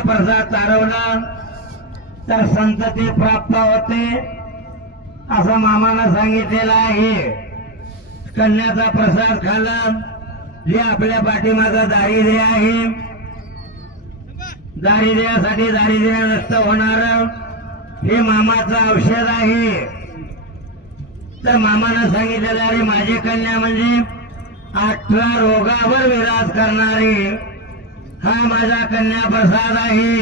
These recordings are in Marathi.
प्रसाद चारवला तर संतती प्राप्त होते असं मामानं सांगितलेलं आहे. कन्याचा प्रसाद खाला जे आपल्या पाठीमागं दारिद्र्य आहे, दारिद्र्यासाठी दारिद्र्य नष्ट होणार हे मामाचं औषध आहे. तर मामानं सांगितलेलं आहे माझी कन्या म्हणजे 18 रोगावर विराज करणारी हा माझा कन्या प्रसाद आहे.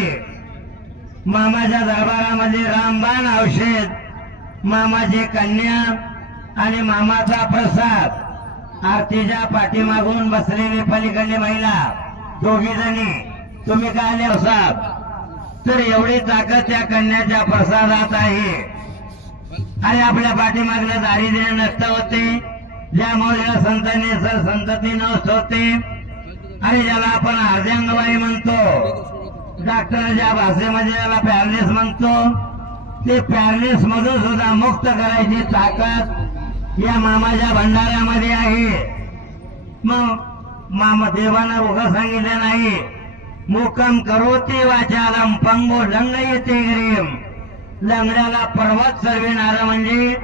मामाच्या दरबारामध्ये रामबाण औषध, मामाची कन्या आणि मामाचा प्रसाद. आरतीच्या पाठीमागून बसलेली पलीकडली महिला दोघी जणी तुम्ही काय आले प्रसाद. तर एवढी ताकद त्या कन्याच्या प्रसादात आहे. आणि आपल्या पाठीमागलं दारिद्र्य नष्ट होते, ज्यामुळे संतती नष्ट होते. आणि ज्याला आपण अर्धांगवाई म्हणतो, डॉक्टरच्या भाषेमध्ये ज्याला पॅरालिस म्हणतो, ते पॅरालिस मधून सुद्धा मुक्त करायची ताकद या मामाच्या भंडाऱ्यामध्ये आहे. मग मामा देवानं उगा सांगितलं नाही, मुकम करोती वाचालम पंगो लंगयते ग्रीम. लंगड्याला पर्वत चढविणारा म्हणजे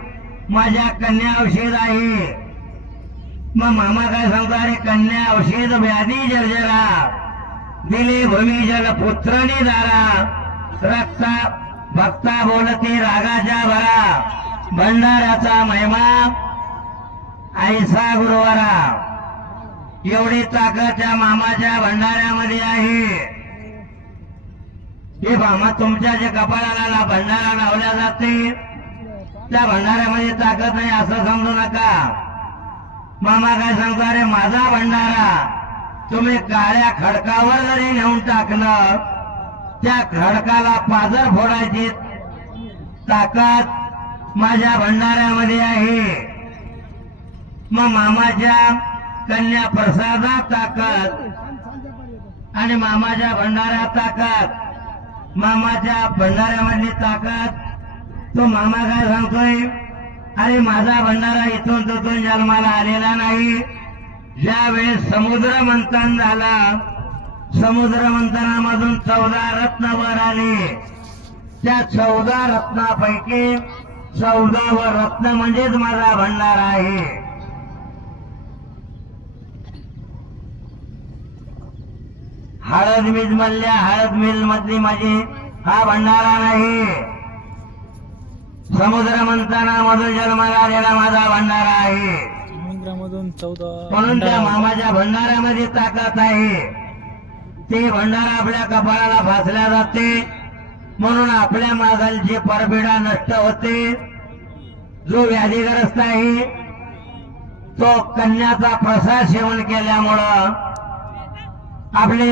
माझ्या कन्या औषध आहे. मग मामा काय सांगतो, अरे कन्या औषध व्याधी जर्जरा दिले भूमी जल पुत्रनी दारा. रक्ता भक्ता बोलते रागाच्या भरा, भंडाऱ्याचा महिमा ऐसा गुरुवारा. एवढी ताकद त्या मामाच्या भंडाऱ्यामध्ये आहे. हे मामा तुमच्या जे कपाळाला भंडारा लावल्या जाते त्या भंडाऱ्यामध्ये ताकद नाही असं समजू नका. मामा काय सांगतो, अरे माझा भंडारा तुम्ही काळ्या खडकावर जरी नेऊन टाकलं त्या खडकाला पाजर फोडायची ताकद माझ्या भंडाऱ्यामध्ये आहे. मग मामाच्या कन्या प्रसादात ताकद आणि मामाच्या भंडाऱ्यात ताकद, मामाच्या भंडाऱ्यामधली ताकद. तो मामा काय सांगतोय, अरे माझा भंडारा इथून तिथून जन्माला आलेला नाही. ज्या वेळेस समुद्र मंथन झाला, समुद्र मंथनामधून 14 रत्न वर आले. त्या 14 रत्नापैकी 14व रत्न म्हणजेच माझा भंडारा आहे. हळद मिल मधल्या हळद मिल मधली माझी हा भंडारा नाही. समुद्र मंथनामधून जन्माला आलेला माझा भंडारा आहे. म्हणून त्या मामाच्या भंडाऱ्यामध्ये ताकद आहे. ते भंडारा आपल्या कपाळाला फासल्या जाते, म्हणून आपल्या मागलची परबिडा नष्ट होते. जो व्याधीग्रस्त आहे तो कन्याचा प्रसाद सेवन केल्यामुळं आपले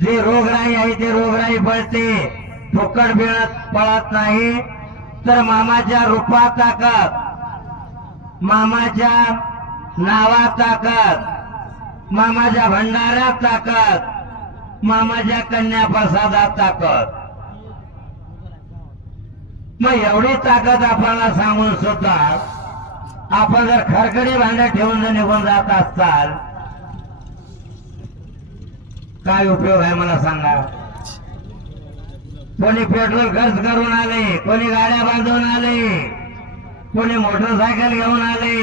जे रोगराई आहे ते रोगराई पळते, फुकट पळत नाही. तर मामाच्या रूपात ताकद, मामाच्या नावात ताकद, मामाच्या भंडाऱ्यात ताकद, मामाच्या कन्या प्रसादात ताकद. मग एवढी ताकद आपल्याला सांगून सुद्धा आपण जर खरकडी भांड्यात ठेवून जर निघून जात असताल काय उपयोग आहे मला सांगा. कोणी पेट्रोल खर्च करून आले, कोणी गाड्या बांधून आले, कोणी मोटरसायकल घेऊन आले.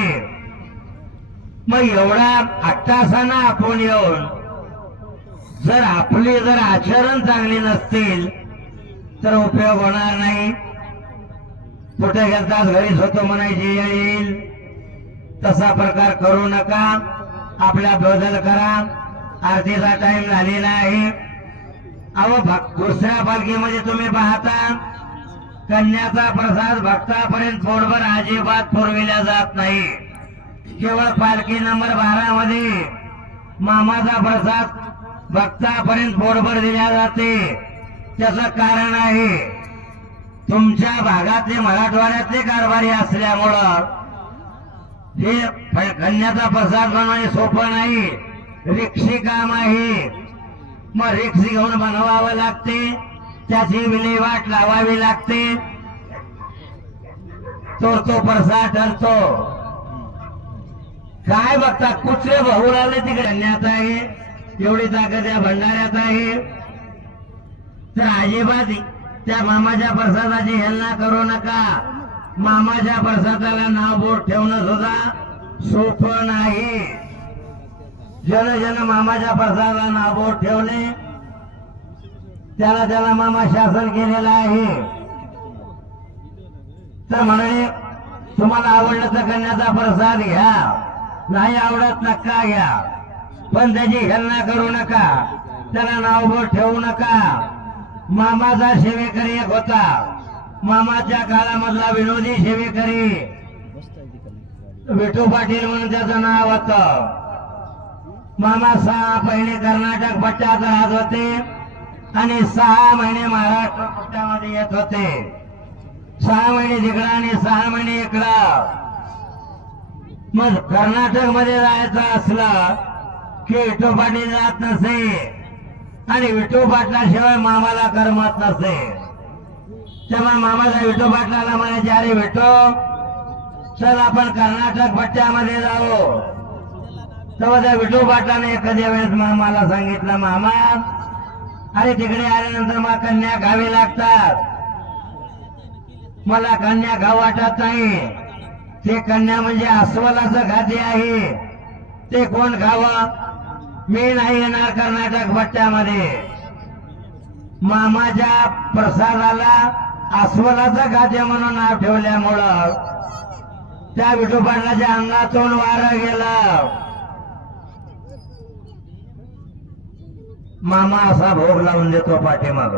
मग एवढा अट्टासाना आपण येऊन जर आपली जर आचरण चांगली नसतील तर उपयोग होणार नाही. कुठे गेलतात घरीच होतो म्हणायची येईल, तसा प्रकार करू नका. आपला बदल करा. आरतीचा टाइम झालेला आहे. अहो दुसऱ्या पालखीमध्ये तुम्ही पाहता कन्याचा प्रसाद भक्तापर्यंत पोटभर अजिबात पुरविला जात नाही. केवळ पालखी नंबर 12 मध्ये मामाचा प्रसाद भक्तापर्यंत पोटभर दिला जाते. त्याचं कारण आहे तुमच्या भागातले मराठवाड्यातले कारभारी असल्यामुळं हे कन्याचा प्रसाद बनवणे सोपं नाही, रिक्षी काम आहे. मग रिक्षी घेऊन बनवावं लागते, त्याची विल्हेवाट लावावी लागते, तो प्रसाद ठरतो. काय बघता कुठले बहुराले तिकडे कन्यात आहे, एवढी ताकद या भंडाऱ्यात आहे. तर अजिबात त्या मामाच्या प्रसादाची हेलना करू नका. मामाच्या प्रसादाला नाव बोट ठेवणं सुद्धा सोपं नाही. जन मामाच्या प्रसादाला नाव बोट ठेवले त्याला मामा शासन केलेलं आहे. तर म्हणाले तुम्हाला आवडलं तर कन्याचा प्रसाद घ्या, नाही आवडत नका घ्या, पण त्याची हेलना करू नका, त्याला नाव बोट ठेवू नका. मामाचा सेवेकरी एक होता. मामाच्या काळामधला विनोदी सेवेकरी विठू पाटील म्हणून त्याचं नाव होतं. मामा 6 महिने कर्नाटक पट्ट्यात राहत होते आणि 6 महिने महाराष्ट्र पट्ट्यामध्ये येत होते. 6 महिने तिकडं आणि 6 महिने इकडं. मग कर्नाटक मध्ये जायचं असलं की विठू पाटील जात नसे आणि विठू पाटलाशिवाय मामाला करमत नसे. तेव्हा मामाचा विठू पाटलाला म्हणायचे अरे विठू चल आपण कर्नाटक पट्ट्यामध्ये जाऊ. तेव्हा त्या विठू पाटलाने एखाद्या वेळेस मामाला सांगितलं मामा अरे तिकडे आल्यानंतर मला कन्या घ्यावी लागतात, मला कन्या खाऊ वाटत नाही. ते कन्या म्हणजे अस्वलाचं खाद्य आहे, ते कोण खावं? मी नाही येणार कर्नाटक पट्ट्यामध्ये. मामाच्या प्रसादाला अस्वलाचं खाद्य म्हणून नाव ठेवल्यामुळं त्या विठू पाटलाच्या अंगातून वारं गेलं. मामा असा भोग लावून देतो पाठीमाग.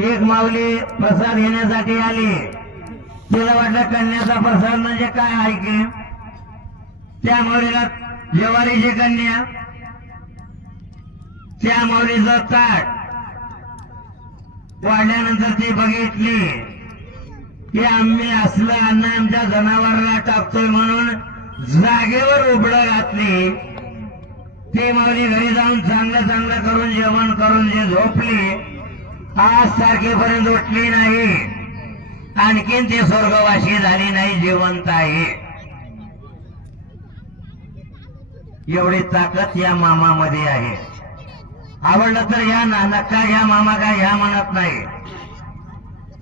एक माऊली प्रसाद घेण्यासाठी आली. तिला वाटलं कन्याचा प्रसाद म्हणजे काय आहे की? त्या माऊलीला जेवारीची कन्या, त्या माऊलीचं ताट वाढल्यानंतर ती बघितली की आम्ही असलं अन्न आमच्या जनावराला टाकतोय म्हणून जागेवर उबडं घातली. ती माऊली घरी जाऊन चांगलं करून जेवण करून जे झोपली, आज तारखेपर्यंत उठली नाही, आणखीन ती स्वर्गवासी झाली नाही, जिवंत आहे. एवढी ताकद या मामामध्ये आहे. आवडलं तर घ्या ना, नका घ्या, मामा काय घ्या म्हणत नाही.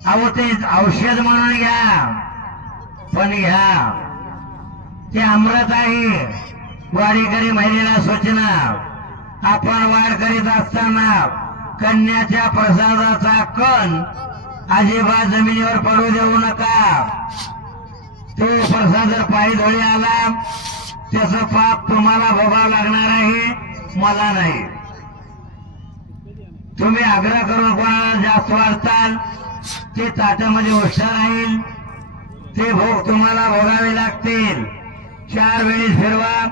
अहो ते औषध म्हणून घ्या, पण घ्या, ते अमृत आहे. वारीकरी महिलेला सूचना, आपण वाढ करीत असताना कन्याच्या प्रसादाचा कण अजिबात जमिनीवर पडू देऊ नका. तो प्रसाद जर पायी धोळी आला त्याचं पाप तुम्हाला भोगावं लागणार आहे, मला नाही. तुम्ही आग्रह करून कोणाला जास्त वाढताल ते ताटामध्ये उष्ट राहील, ते भोग तुम्हाला भोगावे लागतील. 4 वेळी फिरवा,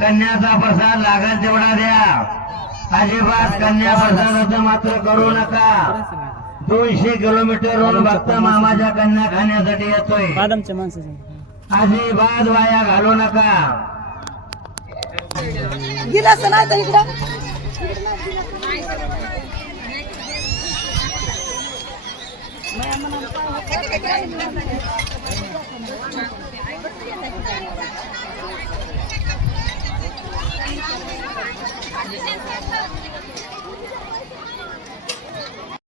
कन्याचा प्रसाद लागेल तेवढा द्या. अजिबात कन्या प्रसादाचं मात्र करू नका. 200 किलोमीटरहून भक्त मामाच्या कन्या खाण्यासाठी येतोय. अजिबात वाया घालू नका. गिलास नाही तर इकडं